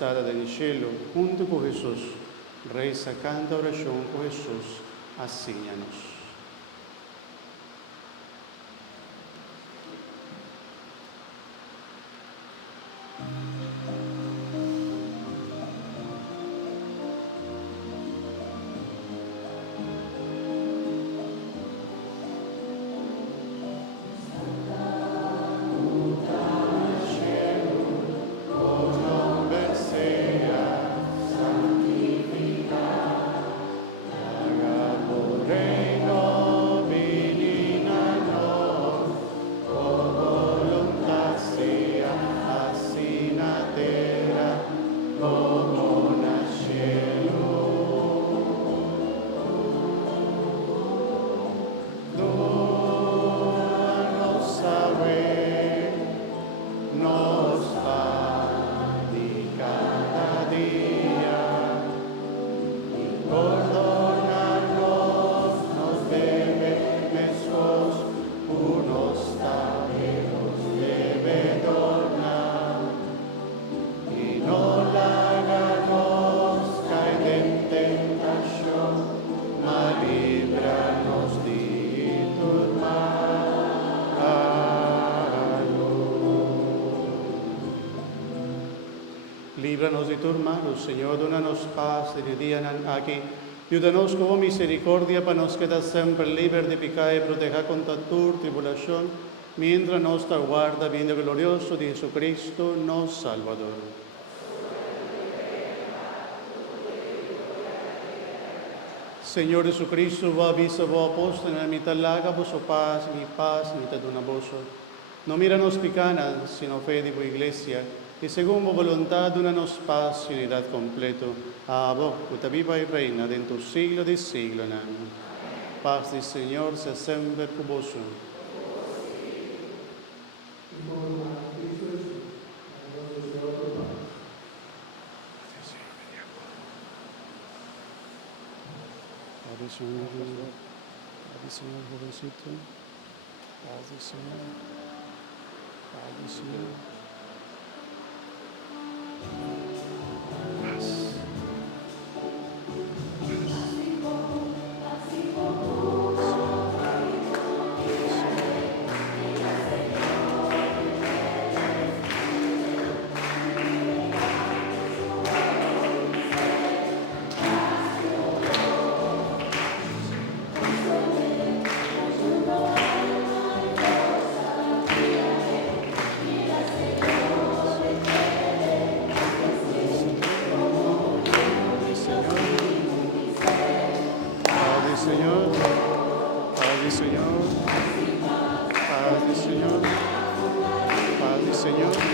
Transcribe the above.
está en el cielo, junto con Jesús, reza, canta oración con Jesús, asíñanos. Líbranos de tu mano, Señor, dónanos paz de día aquí. Ayúdanos con misericordia para nos quedar siempre libres de pecado y proteger contra tu tribulación, mientras nos aguarda bien glorioso de Jesucristo, nuestro Salvador. Señor Jesucristo, vos avisa vos apóstol, en la mitad laga vos paz, mi mitad de una voz. No míranos picanas, sino fe de tu iglesia, y según tu voluntad, danos paz y unidad completo. A vos, que viva y reina dentro del siglo de siglo. Amén. Paz del Señor sea siempre con vos. Padre Señor, jovencito. Padre Señor. Padre Señor. Señor.